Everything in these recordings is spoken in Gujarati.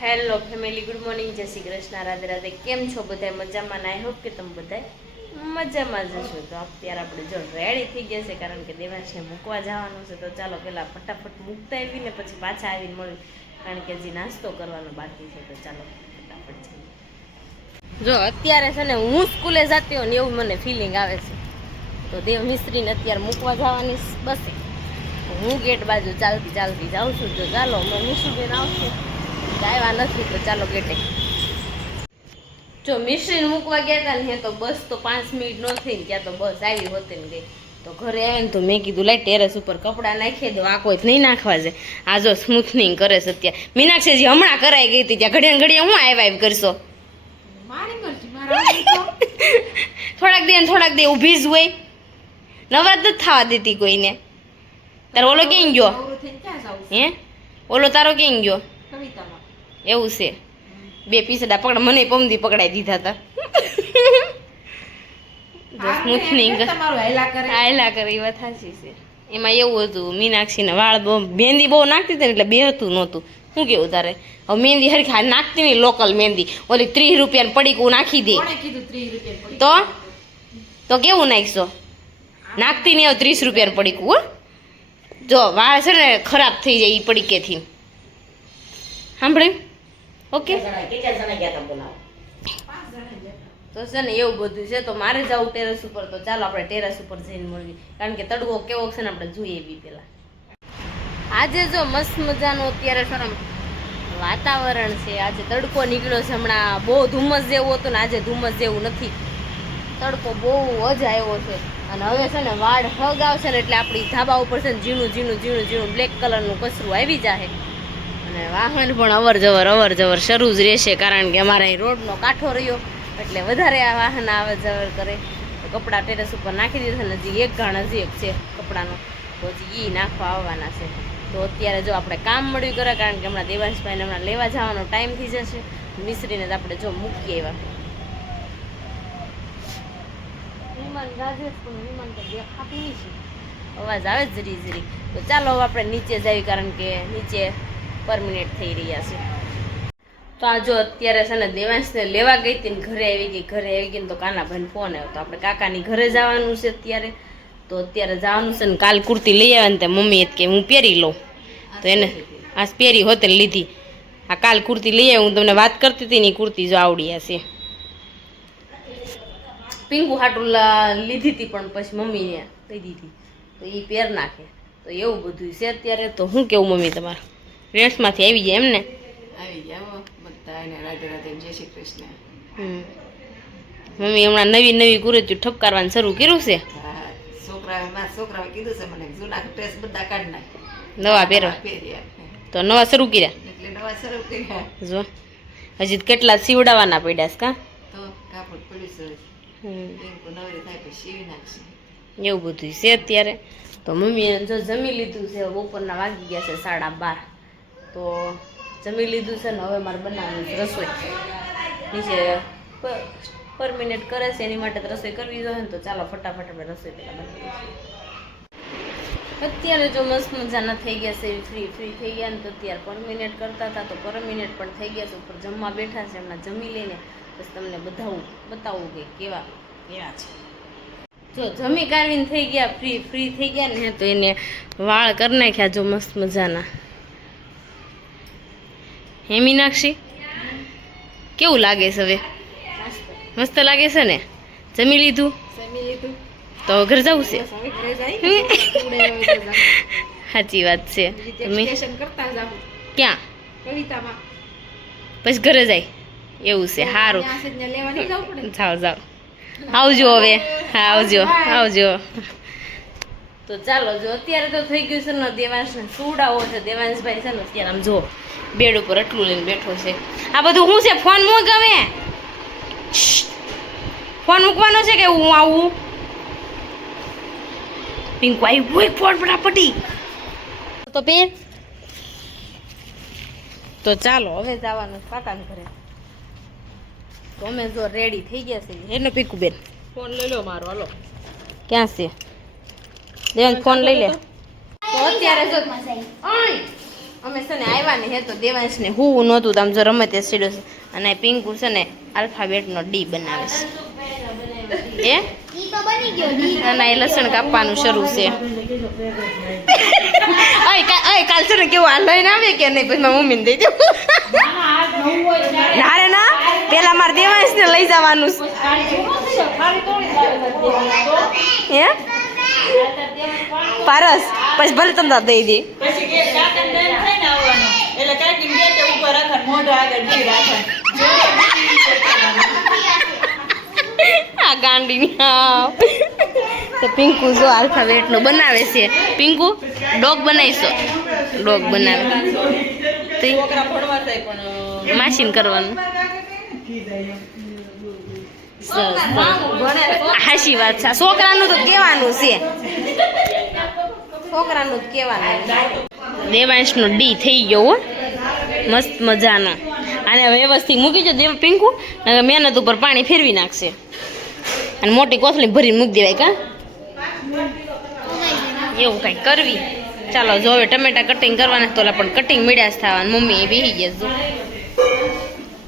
હેલો ફેમિલી, ગુડ મોર્નિંગ, જય શ્રી કૃષ્ણ, રાધે રાધે. કેમ છો બધા? મજામાં? આઈ હોપ કે તમે બધા મજામાં જ હશો. તો અત્યારે આપણે જો રેડી થઈ ગયા છે, કારણ કે દેવાંશને મૂકવા જવાનું છે. તો ચાલો પહેલાં ફટાફટ મૂકતા આવીને પછી પાછા આવીને મળ્યું, કારણ કે હજી નાસ્તો કરવાનો બાકી છે. તો ચાલો ફટાફટ જઈએ. જો અત્યારે છે ને હું સ્કૂલે જતી હોય ને એવું મને ફિલિંગ આવે છે. તો દેવ મિસ્ત્રીને અત્યારે મૂકવા જવાની બસે હું ગેટ બાજુ ચાલતી ચાલતી જાઉં છું. તો ચાલો અમે મિશુબેન આવશે, આવ્યા નથી તો ચાલો ગેટે. જો મિશ્રીને મૂકવા ગયા હતા ને તો બસ તો 5 મિનિટ ન થઈ ને ત્યાં તો બસ આવી હોતે ને ગઈ. તો ઘરે આવે ને તો મેં કીધું લાઈ ટેરેસ ઉપર કપડાં નાખી દો, આ કોઈ નહીં નાખવા છે. આ જો સ્મૂથનિંગ કરે છે અત્યારે. મીનાક્ષીજી હમણાં કરાઈ ગઈ હતી, ત્યાં ઘડિયા ઘડિયા હું આવ્યા કરશો. થોડાક દે ઊભી જ હોય, નવરાત નથી થવા દેતી કોઈને. તારો ઓલો ક્યાં ગયો? હે ઓલો તારો ક્યાં ગયો? એવું છે, બે પીસડા પકડ, મને પમદી પકડાઈ દીધા હતા. હાયલા કરે એ વાત સાચી છે. એમાં એવું હતું, મીનાક્ષીને વાળ મહેંદી બહુ નાખતી હતી ને એટલે બે હતું નહોતું. શું કેવું તારે? હવે મહેંદી હરખી નાખતી નહીં, લોકલ મહેંદી ઓલી 30 રૂપિયાની પડીકું નાખી દે. તો કેવું નાખશો? નાખતી નહીં, હવે 30 રૂપિયાનું પડીકું. હો જો વાળ છે ને ખરાબ થઈ જાય એ પડીકેથી. સાંભળ્યું? ઓકે તો છે ને એવું બધું છે. તો મારે જવું ટેરેસ ઉપર. તો ચાલો આપણે ટેરેસ ઉપર જઈને મળીએ, કારણ કે તડકો કેવો છે ને આપણે જોઈએ બી પેલા. આજે જો મસ્ત મજાનું અત્યારે સરમ વાતાવરણ છે. આજે તડકો નીકળ્યો છે, હમણાં બહુ ધુમ્મસ જેવું હતું ને આજે ધુમ્મસ જેવું નથી, તડકો બહુ જ આવ્યો છે. અને હવે છે ને વાળ હગ આવશે ને એટલે આપણી ધાબા ઉપર છે ને ઝીણું ઝીણું ઝીણું ઝીણું બ્લેક કલરનું કચરું આવી જાય. અને વાહન પણ અવર જવર શરૂ જ રહેશે, કારણ કે અમારે અહીં રોડનો કાંઠો રહ્યો એટલે વધારે આ વાહન અવર જવર કરે. તો કપડાં ટેરેસ ઉપર નાખી દીધા ને હજી એક ઘાણ હજી એક છે કપડાનો, તો હજી એ નાખવા આવવાના છે. તો અત્યારે જો આપણે કામ મળ્યું કરે, કારણ કે હમણાં દેવાંશભાઈને હમણાં લેવા જવાનો ટાઈમ થઈ જશે. મિસ્ત્રીને તો આપણે જો મૂકી આવ્યા. વિમાન રાજેશ પણ વિમાન તો દેખાતું નહીં છે, અવાજ આવે જરી જરી. તો ચાલો હવે આપણે નીચે જઈએ, કારણ કે નીચે પરમિનેટ થઈ રહ્યા છે. તો આ જો અત્યારે છે ને દેવાંશને લેવા ગઈ હતી ને ઘરે આવી ગઈ ને તો કાનાભાઈને ફોન આવ્યો. તો આપણે કાકાની ઘરે જવાનું છે અત્યારે. તો અત્યારે જવાનું છે ને કાલ કુર્તી લઈ આવે ને તે મમ્મી કે હું પહેરી લઉં. તો એને આ પહેરી હોતે લીધી. આ કાલ કુર્તી લઈ આવે, હું તમને વાત કરતી હતી ને કુર્તી જો આવડી હશે. પિંકુ હાટું લીધી હતી પણ પછી મમ્મીને કહી દીધી તો એ પહેર નાખે. તો એવું બધું છે અત્યારે. તો શું કેવું મમ્મી તમારે? રેસમાંથી આવી જાય એમ ને? આવી ગયા બધાને રાધે રાધે, જય શ્રી કૃષ્ણ. મમ્મી હમણાં નવી કુર્તીઓ ઠપકારવાનું શરૂ કર્યું છે. છોકરાએ કીધું છે મને જૂના ડ્રેસ બધા કાઢી નાખે, નવા પહેરો. તો નવા શરૂ કર્યા એટલે નવા શરૂ કર્યા. જો હજી કેટલા સીવડાવવાના પડ્યા છે કા? તો કાપડ પડ્યું છે, નવરી થાય પછી સીવી નાખશે. એવું બધું છે અત્યારે. તો મમ્મીએ જો જમી લીધું છે, બપોરના વાગી ગયા છે 12:30. તો જમી લીધું છે ને હવે મારે બનાવવાની રસોઈ નીચે પર મિનિટ કરે છે, એની માટે રસોઈ કરવી જોઈએ ને. તો ચાલો ફટાફટ આપણે રસોઈ પહેલાં બનાવીએ. અત્યારે જો મસ્ત મજાના થઈ ગયા છે, ફ્રી થઈ ગયા ને. તો અત્યારે પર મિનિટ કરતા હતા તો પર મિનિટ પણ થઈ ગયા છે. ઉપર જમવા બેઠા છે, હમણાં જમી લઈને બસ તમને બતાવું કે કેવા છે. જો જમી કાઢીને થઈ ગયા, ફ્રી થઈ ગયા ને તો એને વાળ કરી નાખ્યા જો મસ્ત મજાના. હે મીનાક્ષી, કેવું લાગે છે હવે? મસ્ત લાગે છે ને? જમી લીધું તો ઘર જવું છે? સાચી વાત છે. ક્યાં? પછી ઘરે જાય એવું છે. સારું, જાઓ આવજો હવે. હા આવજો. તો ચાલો જો અત્યારે તો થઈ ગયું છે ને દેવાંશને સુવડાવો છે. દેવાંશભાઈ છે ને અત્યારે આમ જો બેડ ઉપર એટલું લઈને બેઠો છે. આ બધું શું છે? ફોન મૂક હવે. ફોન મૂકવાનો છે કે હું આવું? પિંકુ આવી ફોન ફટાફટી તો બેન. તો ચાલો હવે જવાનું કાકાને ઘરે. તો અમે જો રેડી થઈ ગયા છે. એનો પીકુ બેન ફોન લઈ લો મારો. હાલો ક્યાં છે? દેવાંશ ફોન લઈ લે. તો અત્યારે જો અમે છે ને આવ્યા ને હે તો દેવાંશને હું નહોતું તો આમ જો રમે તે સીડો છે અને પિંકુ છે ને આલ્ફાબેટનો ડી બનાવે છે અને એ લસણ કાપવાનું શરૂ છે કાલ છે ને કેવું આ લઈને આવે કે નહીં પછી મારી મમ્મીને દઈ દઉં ના રે ના પેલા મારે દેવાંશને લઈ જવાનું હે પારસ પછી ભલે તમને દઈ દે આ ગાંડી તો પિંકુ જો આલ્ફાબેટનો બનાવે છે પિંકુ ડોગ બનાવીશો ડોગ બનાવે માસીન કરવાનું હાશી વાત છે છોકરાનું તો કહેવાનું છે છોકરાનું જ કહેવાનું દેવાંશનો ડી થઈ ગયો હો મસ્ત મજાનો અને વ્યવસ્થિત મૂકી જો દેવ પિંકુ મહેનત ઉપર પાણી ફેરવી નાખશે અને મોટી કોથળી ભરીને મૂકી દેવાય કા એવું કંઈક કરવી ચાલો જો હવે ટમેટા કટિંગ કરવાના તો પણ કટિંગ મીડિયા જ થવાનું મમ્મી એ બેસી ગયા જો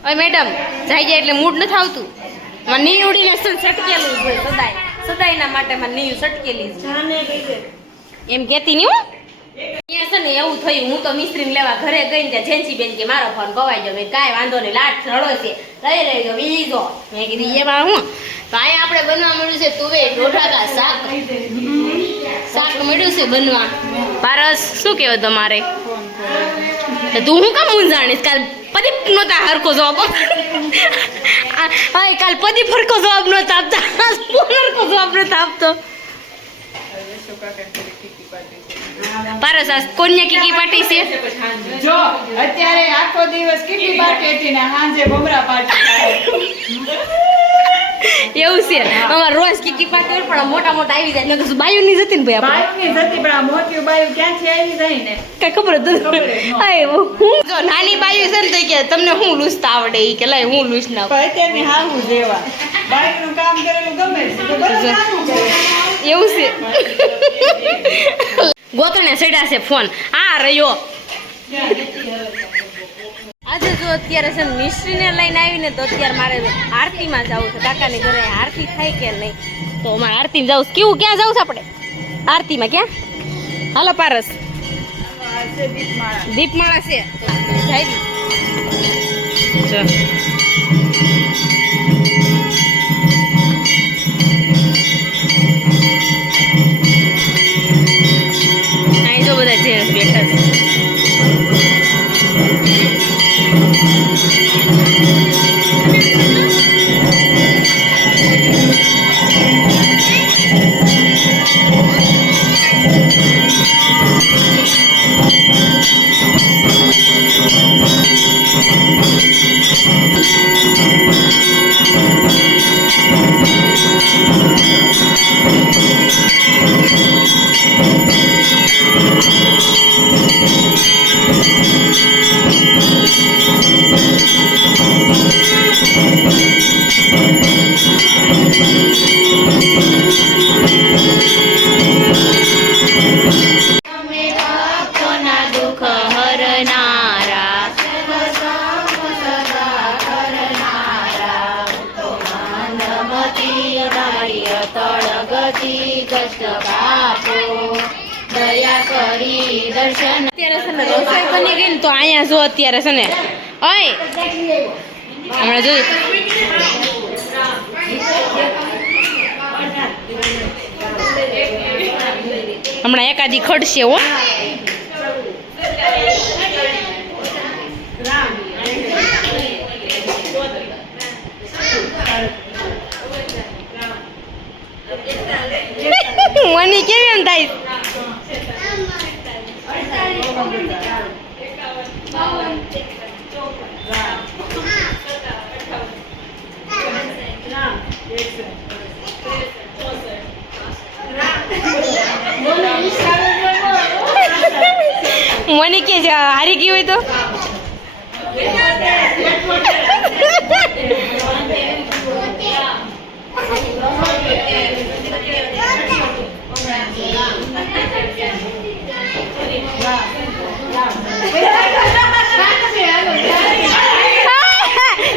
ઓય મેડમ જાય જાય એટલે મૂડ નથી આવતું માં ની ઉડીને સટકેલું છે સદાય સદાયના માટે માં નીયું સટકેલી છે એમ કહેતી નહીં હું અહીંયા છે ને એવું થયું હું તો મિસ્ત્રીને લેવા ઘરે ગઈને ત્યાં જેન્સી બેન કે મારો ફોન ગવાઈ ગયો મેં કાંઈ વાંધો નહીં લાટ રડો છે લઈ ગયો બીજો મેં કીધું એમાં હું તો અહીંયા આપણે બનવા મળ્યું છે તુવેર ઢોઢાકા શાક મળ્યું છે બનવા પારસ શું કહેવું તમારે તો તું હું કામ મૂંઝાણીશ કાલ પદીપ નહોતા હરકો જવાબ હા કાલ પદીપ હરકો જવાબ નહોતા આપતા હરકો જવાબ નહોતા આપતો પારસ આ કોન્યા કીકી પાર્ટી છે જો અત્યારે આખો દિવસ કીકી પાર્ટી હતી ને સાંજે બમરા પાર્ટી એવું છે અમાર રોજ કીકી પાર્ટી હોય પણ મોટા મોટા આવી જાય મેં કીધું બાયુ ની જતી ને ભાઈ બાયુની જતી પણ આ મોટી બાયુ ક્યાંથી આવી જાય ને કઈ ખબર જ નથી હું જો નાની બાયુ છે ને તો કે તમને હું લૂસતા આવડે ઈ કે લાય હું લૂસ ના પણ અત્યારની હાહુ જેવા બાયુનું કામ કરેલું ગમે છે તો બરાબર કામ કરે એવું છે ગોતણે સડ્યા છે ફોન આ રહ્યો આજે જો અત્યારે છે મિસ્ત્રીને લઈને આવીને તો અત્યારે મારે આરતીમાં જવું છે કાકાની ઘરે આરતી થાય કે નહીં તો મારે આરતીમાં જવું કેવું ક્યાં જવું છે આપણે આરતીમાં ક્યાં હાલો પારસ દીપમાળા છે જાય અહીં જો બધા જેન્ટ્સ બેઠા છે અત્યારે છે ને રસોઈ બની ગઈ ને તો અહીંયા જો અત્યારે છે ને ઓય હમણાં જોયું હમણાં એકાદી ખડશે હો મને કેમ એમ થાય મને કે હારી ગઈ હોય તો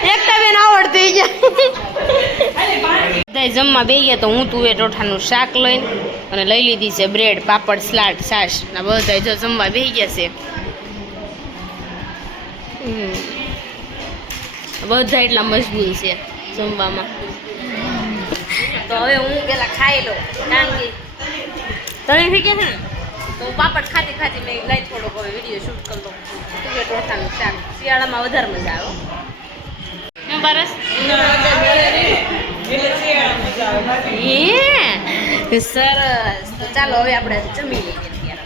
એકતા બેન આવડતી ગયા બધા જમવા બે ગયા તો હું તુવેર ટોઠાનું શાક લઈને અને લઈ લીધી છે બ્રેડ પાપડ સલાડ છાશ ના બધા જો જમવા બે ગયા છે બધા એટલા મજબૂર છે જમવામાં તો હવે હું પેલા ખાઈ લઉં કારણ કે તને થઈ ગયા છે ને તો હું પાપડ ખાતી ખાતી મેં લઈ થોડોક હવે વિડીયો શૂટ કરી લઉં તુવેર ટોઠાનું શાક શિયાળામાં વધારે મજા આવે કેમ પારસ સરસ તો ચાલો હવે આપણે જમી લઈએ અત્યારે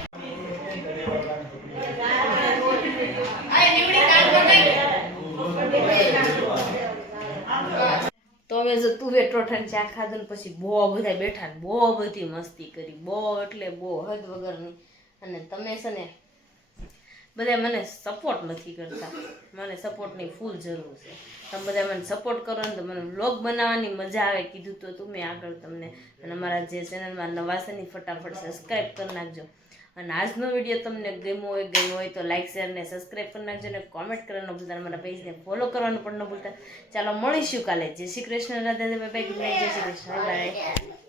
તો અમે જો તુવેર ટોઠાનું શાક ખાધું ને પછી બહુ બધા બેઠા ને બહુ બધી મસ્તી કરી બહુ એટલે બહુ હદ વગરની અને તમે છે ને બધા મને સપોર્ટ નથી કરતા મને સપોર્ટની ફૂલ જરૂર છે તમે બધા મને સપોર્ટ કરો ને તો મને વ્લોગ બનાવવાની મજા આવે કીધું તો તમે આગળ તમને અને અમારા જે ચેનલમાં નવા છે ને ફટાફટ સબસ્ક્રાઈબ કરી નાખજો અને આજનો વિડીયો તમને ગમ્યો હોય તો લાઈક શેર ને સબસ્ક્રાઈબ કરી નાખજો અને કોમેન્ટ કરવાનું ન ભૂલતા મારા પેજને ફોલો કરવાનું પણ ન ભૂલતા ચાલો મળીશું કાલે જય Shri Krishna Radhe bye bye good night જય શ્રી કૃષ્ણ બાય